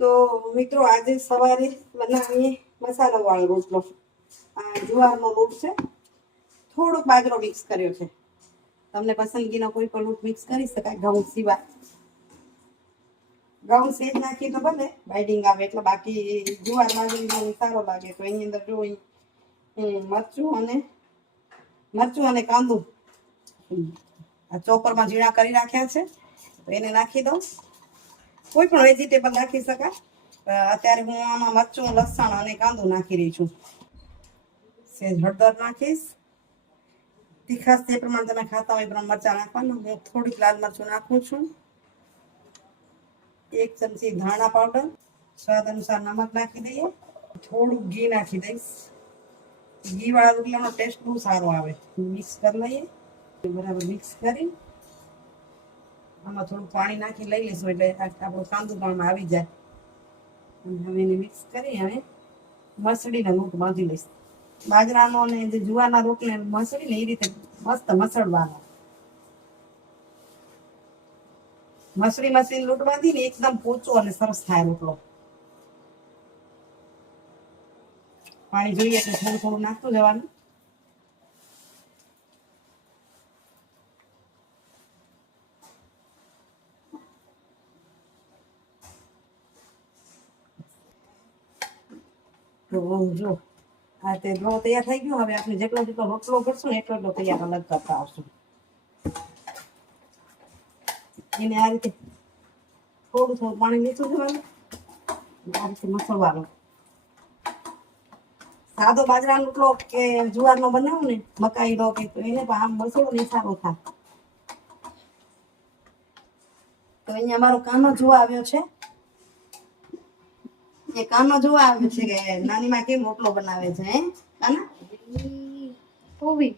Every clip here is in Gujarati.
તો મિત્રો આજે સવારે બનાવીએ મસાલાવાળો રોટલો. આ જુવારનો લોટ છે, થોડોક બાજરો મિક્સ કર્યો છે. તમને પસંદગીનો કોઈ પણ લોટ મિક્સ કરી શકાય ઘઉં સિવાય. ઘઉં સેજ નાખીએ તો ભલે બાઇડિંગ આવે, એટલે બાકી જુવાર બાજરીનો સારો લાગે. તો એની અંદર જો મરચું અને કાંદું આ ચોપરમાં ઝીણા કરી રાખ્યા છે, તો એને નાખી દઉં. કોઈ પણ વેજીટેબલ નાખી શકાય. અત્યારે હું આમાં મરચું, લસણ અને કાંદું નાખી રહી છું. સેજ હળદર નાખીશ. તીખાશ જે પ્રમાણે તમે ખાતા હોય એ પ્રમાણે મરચાં નાખવાનું. હું થોડીક લાલ મરચું નાખું છું. 1 ચમચી ધાણા પાવડર, સ્વાદ અનુસાર નમક નાખી દઈએ. થોડું ઘી નાખી દઈશ. ઘી વાળા રોટલાનો ટેસ્ટ બહુ સારો આવે. મિક્સ કરી લઈએ. બરાબર મિક્સ કરી આમાં થોડું પાણી નાખી લઈ લઈશું, એટલે આપણું કાંદું પણ આવી જાય. હવે એને મિક્સ કરી અને મસળીને લોટ બાંધી લઈશ. બાજરાનો અને જે જુવારના રોટલે મસળીને એ રીતે મસ્ત મસળવાનો. મસળી લોટ બાંધીને એકદમ પોચો અને સરસ થાય રોટલો. પાણી જોઈએ એટલે થોડું થોડું નાખતું જવાનું. તો જો આ તે ડ્રો તૈયાર થઈ ગયો. હવે આપણે જેટલો રોટલો કરશું ને એટલો તૈયાર અલગ કરતા આવશું. એને આ રીતે થોડું થોડું પાણી નીચું જવાનું, આ રીતે મસળવાનું. સાદો બાજરાનો રોટલો કે જુવારનો બનાવું ને, મકાઈનો કે, તો એને પણ આમ મસળો નહીં સારો થાય. તો અહીંયા અમારો કાનો જોવા આવ્યો છે. એ કાનો જોવા આવ્યો છે કે નાની માં કેમ રોટલો બનાવે છે. હે કાના ઓવી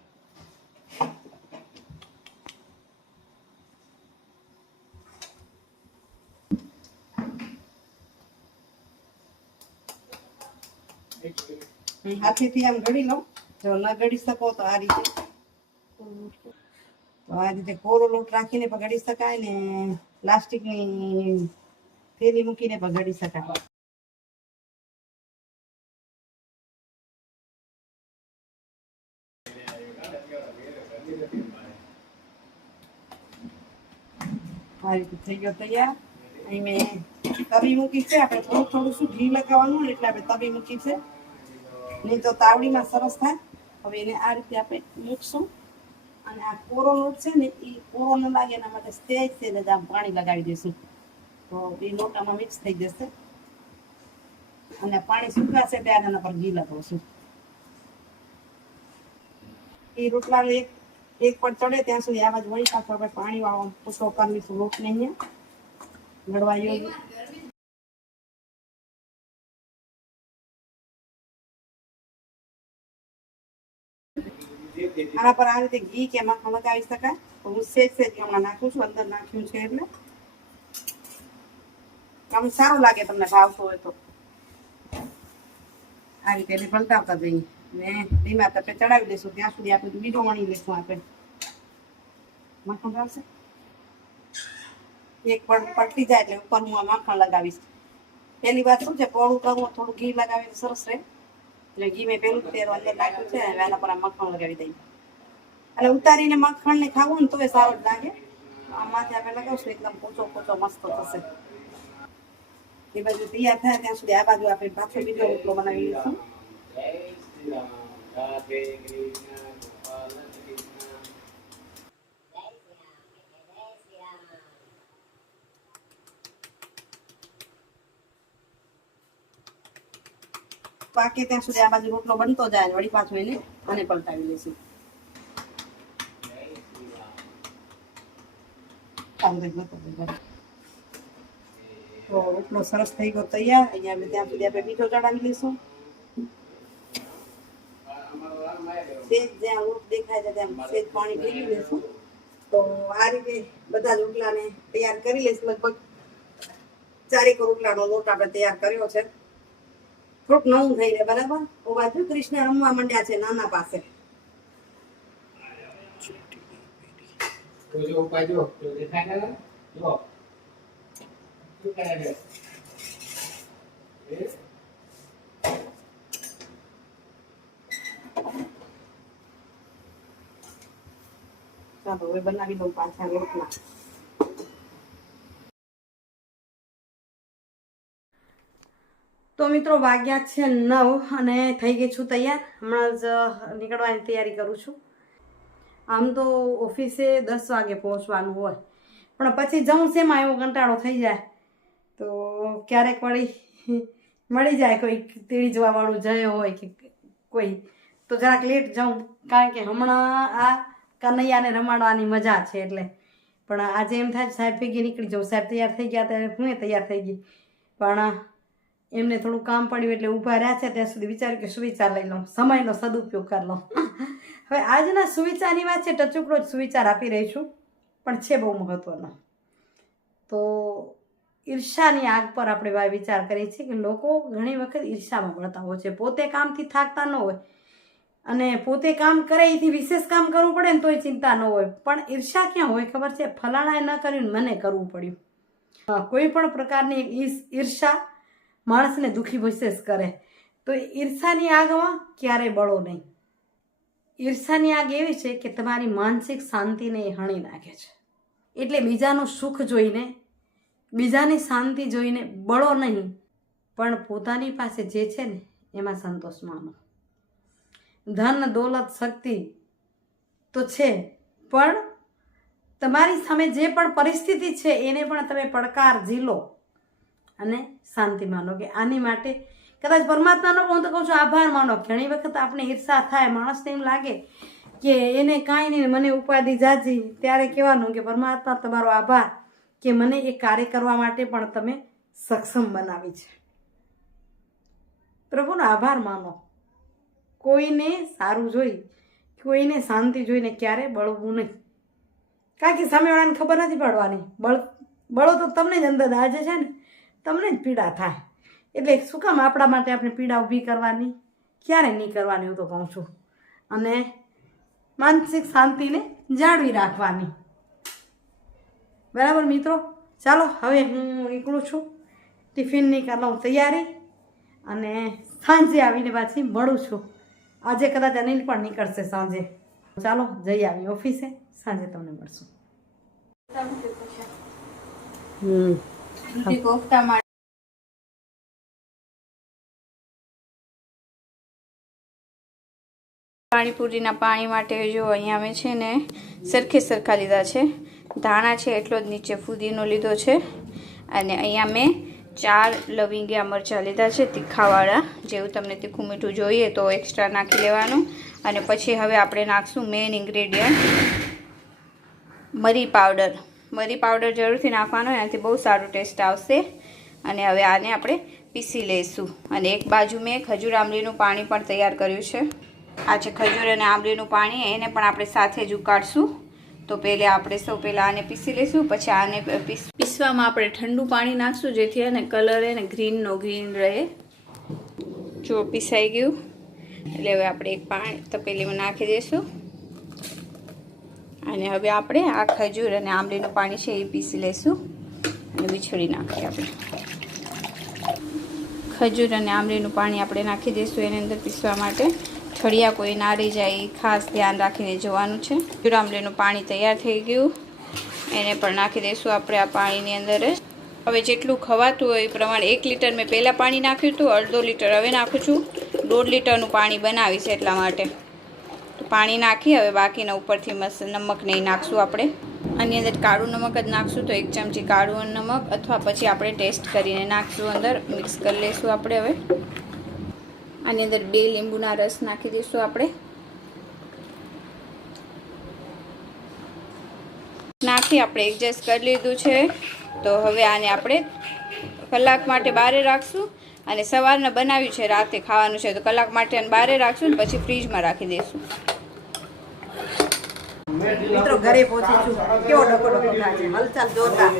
હાથેથી આમ ઘડી લો. જો ન ઘડી શકો તો આ રીતે કોરો લોટ રાખીને પણ ઘડી શકાય ને પ્લાસ્ટિકની થેલી મૂકીને પણ ઘડી શકાય. આ રીતે થઈ ગયો તૈયાર. અહીં મેં તવી મૂકી છે. આપણે થોડું થોડું શું ઘી લગાવવાનું ને, એટલે આપણે તવી મૂકી છે. નહીં તો તાવડીમાં સરસ થાય. હવે એને આ રીતે આપણે મૂકશું. અને આ કોરો લોટ છે ને, એ કોરો ન લાગે એના માટે સેજ આમ પાણી લગાવી દઈશું. તો એ લોટ આમાં મિક્સ થઈ જશે. અને પાણી સુકાશે ત્યારે એના પર ઘી લગાવશું. એ રોટલા એક પર ચડે ત્યાં સુધી આ બાજુ વળી પાછો આપણે પાણી વાળો પૂછો કરીશું લોટને અહીંયા ગળવા યોગ્ય. આના પર આ રીતે ઘી કે માખણ લગાવી શકાય. તો હું સેજ હમણાં નાખું છું. અંદર નાખ્યું છે એટલે આમ સારું લાગે. તમને ભાવતો હોય તો આ રીતે એને પલટાવતા જઈએ ને ધીમા તપે ચડાવી દઈશું. ત્યાં સુધી આપણે બીજો વણી લઈશું. આપણે માખણ આવશે. એક પણ પલટી જાય એટલે ઉપર હું આ માખણ લગાવીશ. પહેલી વાત શું છે, પોળું કરવું, થોડું ઘી લગાવીને સરસ રહે. એટલે ઘી મેં પેલું તેલ અંદર નાખ્યું છે. એના પર આ મખણ લગાવી દઈએ. અને ઉતારીને મખણ ને ખાવું ને તો એ સારું જ લાગે. આમાંથી આપણે લગાવશું એકદમ પોચો પોચો મસ્ત થશે. એ બાજુ તૈયાર થાય ત્યાં સુધી આ બાજુ આપણે પાછો બીજો રોટલો બનાવી લઈશું. પાકે ત્યાં સુધી આ બાજુ રોટલો બનતો જાય. વળી પાછું એને અને પલટાવી લઈશું. તો રોટલો સરસ થઈ ગયો તૈયાર. અહીંયા ત્યાં સુધી આપણે બીજો ચડાવી લઈશું. સેજ જ્યાં લોટ દેખાય છે ત્યાં સેજ પાણી ભેગી લઈશું. તો આ રીતે બધા રોટલાને તૈયાર કરી લઈશું. લગભગ 4 રોટલાનો લોટ આપણે તૈયાર કર્યો છે. થોડુંક નવું થઈ જાય. બરાબર. ઓ બાજુ કૃષ્ણ રમવા માંડ્યા છે નાના પાસે. ચાલો હવે બનાવી દઉં પાછા રોટલા. તો મિત્રો વાગ્યા છે 9 અને થઈ ગઈ છું તૈયાર. હમણાં જ નીકળવાની તૈયારી કરું છું. આમ તો ઓફિસે 10 વાગે પહોંચવાનું હોય, પણ પછી જઉં શેમાં એવો કંટાળો થઈ જાય. તો ક્યારેક મળી જાય કોઈ તેડી જવાવાળું જયો હોય કે કોઈ, તો જરાક લેટ જાઉં, કારણ કે હમણાં આ કનૈયાને રમાડવાની મજા છે એટલે. પણ આજે એમ થાય સાહેબ ભેગી નીકળી જાઉં. સાહેબ તૈયાર થઈ ગયા ત્યારે હું તૈયાર થઈ ગઈ, પણ એમને થોડું કામ પડ્યું એટલે ઊભા રહ્યા છે. ત્યાં સુધી વિચાર્યું કે સુવિચાર લઈ લઉં, સમયનો સદુપયોગ કરી લઉં. હવે આજના સુવિચારની વાત છે, ટચુકડો જ સુવિચાર આપી રહી છું, પણ છે બહુ મહત્વનો. તો ઈર્ષાની આગ પર આપણે વિચાર કરીએ છીએ કે લોકો ઘણી વખત ઈર્ષામાં પડતા હોય છે. પોતે કામથી થાકતા ન હોય અને પોતે કામ કરે એથી વિશેષ કામ કરવું પડે ને તોય ચિંતા ન હોય, પણ ઈર્ષા ક્યાં હોય ખબર છે? ફલાણાએ ન કર્યું મને કરવું પડ્યું. કોઈ પણ પ્રકારની ઈર્ષા માણસને દુઃખી વિશેષ કરે. તો ઈર્ષાની આગમાં ક્યારેય બળો નહીં. ઈર્ષાની આગ એવી છે કે તમારી માનસિક શાંતિને એ હણી નાખે છે. એટલે બીજાનું સુખ જોઈને, બીજાની શાંતિ જોઈને બળો નહીં, પણ પોતાની પાસે જે છે ને એમાં સંતોષ માનો. ધન દોલત શક્તિ તો છે, પણ તમારી સામે જે પણ પરિસ્થિતિ છે એને પણ તમે પડકાર ઝીલો અને શાંતિ માનો કે આની માટે કદાચ પરમાત્માનો હું તો કહું છું આભાર માનો. ઘણી વખત આપણે ઈર્ષા થાય, માણસને એમ લાગે કે એને કાંઈ નહીં, મને ઉપાધિ જાજી, ત્યારે કહેવાનું કે પરમાત્મા તમારો આભાર કે મને એ કાર્ય કરવા માટે પણ તમે સક્ષમ બનાવી છે. પ્રભુનો આભાર માનો. કોઈને સારું જોઈ, કોઈને શાંતિ જોઈને ક્યારે બળવું નહીં, કારણ કે સામેવાળાને ખબર નથી પડવાની. બળો તો તમને જ અંદર આજે છે ને, તમને જ પીડા થાય. એટલે શું કામ આપણા માટે આપણે પીડા ઊભી કરવાની? ક્યારે નહીં કરવાની હું તો કહું છું. અને માનસિક શાંતિને જાળવી રાખવાની. બરાબર મિત્રો? ચાલો હવે હું નીકળું છું, ટિફિનની કરી લઉં તૈયારી, અને સાંજે આવીને પાછી મળું છું. આજે કદાચ અનિલ પણ નીકળશે સાંજે. ચાલો જઈ આવી ઓફિસે, સાંજે તમને મળશું. પાણીપુરીના પાણી માટે જો અહીંયા અમે છે ને સરખા લીધા છે. ધાણા છે એટલો જ નીચે ફુદીનો લીધો છે, અને અહીંયા મેં 4 લવિંગિયા મરચાં લીધા છે તીખાવાળા. જેવું તમને તીખું મીઠું જોઈએ તો એક્સ્ટ્રા નાખી લેવાનું. અને પછી હવે આપણે નાખશું મેઇન ઇન્ગ્રેડિયન્ટ મરી પાવડર. મરી પાવડર જરૂરથી નાખવાનો, એનાથી બહુ સારું ટેસ્ટ આવશે. અને હવે આને આપણે પીસી લઈશું. અને એક બાજુ મેં ખજૂર આંબલીનું પાણી પણ તૈયાર કર્યું છે. આ છે ખજૂર અને આંબલીનું પાણી, એને પણ આપણે સાથે જ ઉકાળશું. તો આપણે સૌ પહેલાં આને પીસી લઈશું, પછી આને પીસવામાં આપણે ઠંડુ પાણી નાખશું, જેથી એને કલર એને ગ્રીન રહે. જો પીસાઈ ગયું એટલે હવે આપણે એક તપેલીમાં નાખી દઈશું. અને હવે આપણે આ ખજૂર અને આંબલીનું પાણી છે એ પીસી લઈશું અને બીછોડી નાખીએ. આપણે ખજૂર અને આંબલીનું પાણી આપણે નાખી દઈશું એની અંદર પીસવા માટે. છડિયા કોઈ ના રહી જાય એ ખાસ ધ્યાન રાખીને જોવાનું છે. ખજૂર આંબલીનું પાણી તૈયાર થઈ ગયું, એને પણ નાખી દઈશું આપણે આ પાણીની અંદર જ. હવે જેટલું ખવાતું હોય એ પ્રમાણે 1 લીટર મેં પહેલાં પાણી નાખ્યું હતું, અડધો લીટર હવે નાખું છું. 1.5 લીટરનું પાણી બનાવીશ એટલા માટે. તો પાણી નાખી હવે બાકીના ઉપરથી નમક નહીં નાખશું આપણે. આની અંદર કાળું નમક જ નાખશું, તો 1 ચમચી કાળું નમક, અથવા પછી આપણે ટેસ્ટ કરીને નાખશું. અંદર મિક્સ કરી લઈશું આપણે. હવે આની અંદર 2 લીંબુના રસ નાખી દઈશું આપણે. નાખી આપણે એડજસ્ટ કરી લીધું છે. તો હવે આને આપણે કલાક માટે બહાર રાખશું. અને સવારના બનાવ્યું છે, રાતે ખાવાનું છે, તો કલાક માટે બહાર રાખશું ને પછી ફ્રીજમાં રાખી દઈશું. મિત્રો ઘરે પહોંચી છું, કેવો ડકો થાય છે, હલચલ જોરદાર.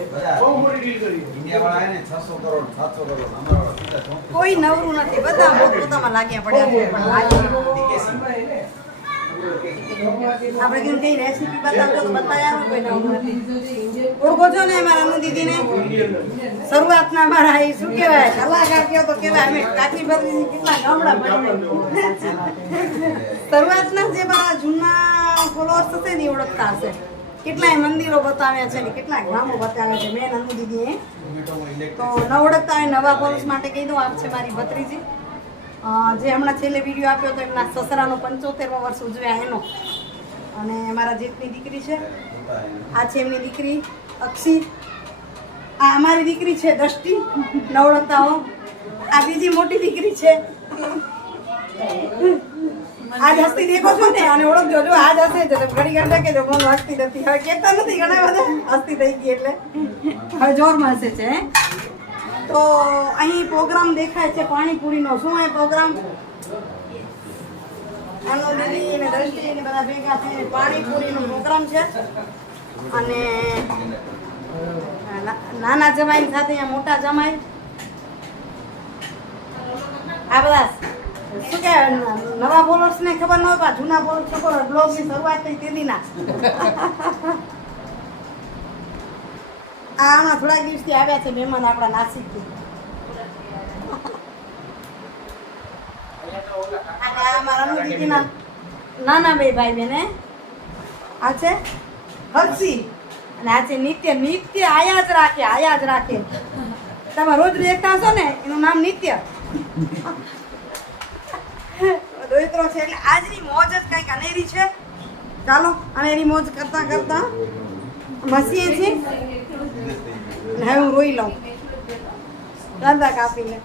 કોઈ નવરું નથી, બધા પોતામાં લાગ્યા પડ્યા છે. આપણે કેમ કઈ રેસીપી બતાવજો તો બતાવ્યા હોય કોઈને આવડતી. ઓળખો છો ને મારા અનુ દીદીને? શરૂઆતના મારા એ શું કહેવાય કલાકાર કયો તો કહેવાય અમે કાચી ભરી કેટલા ગામડા બની. શરૂઆતના જે મારા જૂના ફોલોઅર્સ હશે ને એ ઓળખતા હશે. કેટલાય મંદિરો બતાવ્યા છે ને કેટલાય ગામો બતાવ્યા છે મેં અનુ દીદીએ. તો ન ઓળખતા હોય નવા ફોલોઅર્સ માટે કહી દઉં, આપ છે મારી ભત્રીજી જે હમણાં છેલ્લે વિડીયો આપ્યો તો એમના સસરાનો 75મો વર્ષ ઉજવ્યા એનો. અને મારા જેઠની દીકરી છે, આ છે એમની દીકરી અક્ષી, આ અમારી દીકરી છે દ્રષ્ટિ, ન ઓળખતા હો. આ બીજી મોટી દીકરી છે, આજ હસ્તી દેખો છો ને અને ઓળખજો. જો આજ હશે તો ઘડી ઘંટા કે જો મને હસ્તી નથી, હવે કહેતા નથી ઘણા બધા હસ્તી થઈ ગઈ એટલે હવે જોરમાં હશે છે. તો અહીં પ્રોગ્રામ દેખાય છે પાણીપુરીનો. શું એ પ્રોગ્રામ? અનુ દીદી ને દ્રષ્ટિ ને બધા ભેગા થઈને પાણીપુરીનો પ્રોગ્રામ છે. અને નાના જમાઈ સાથે અહીંયા મોટા જમાઈ, આ બધા શું કહેવાય નવા બોલર્સ ને ખબર ન હોય, જૂના બોલર્સ ખબર બ્લોગ ની શરૂઆત થઈ તેદીના. આમાં થોડાક દિવસથી આવ્યા છે મહેમાન આપણા નાસિકથી. આ મારા અનુ દીદીના નાના બે ભાઈ બેન. આ છે હર્ષી અને આ છે નિત્ય. નિત્ય આયા જ રાખે. તમે રોજ દેખતા હશો ને એનું નામ નિત્ય. દોયત્રો છે એટલે આજની મોજ જ કંઈક અનેરી છે. ચાલો અનેરી મોજ કરતા કરતા મસીએ છીએ. હવે હું રોઈ લઉં દાદા કાપીને.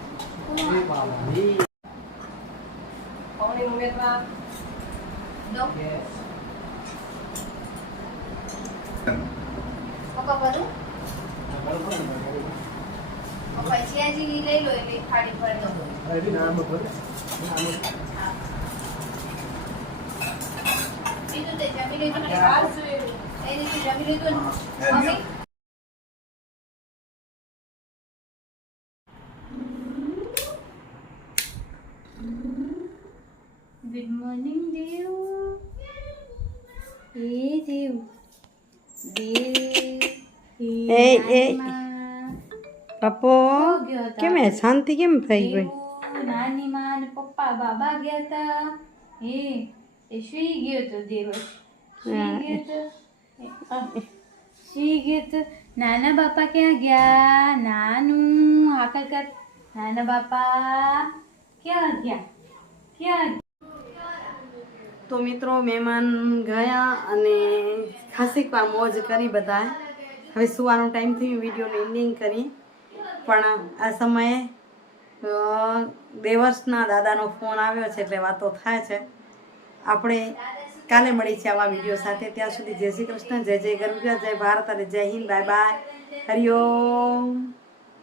લઈ લો એટલે થાળી ભરી દો. બીજું તે જમી લીધું ને? એ રીતે જમી લીધું ને મમ્મી? ગુડ મોર્નિંગ દેવ. એ દેવ પપ્પો કેમ શાંતિ કેમ થઈ ગઈ? નાની માં ને પપ્પા બાબા ગયા તા. એ સુઈ ગયો તો દેવ. સુઈ ગયો તો. નાના બાપા ક્યાં ગયા? નાનું આકલ કર. નાના બાપા ક્યાં ગયા? તો મિત્રો મહેમાન ગયા અને ખાસીક વાર મોજ કરી બધા. હવે સુવાનો ટાઈમ થયો, વિડીયોનું એન્ડિંગ કરી. પણ આ સમયે દેવર્ષના દાદાનો ફોન આવ્યો છે એટલે વાતો થાય છે. આપણે કાલે મળી છે આવા વિડીયો સાથે. ત્યાં સુધી જય શ્રી કૃષ્ણ, જય જય ગરુ, જય ભારત અને જય હિન્દ. Bye bye. હરિઓમ.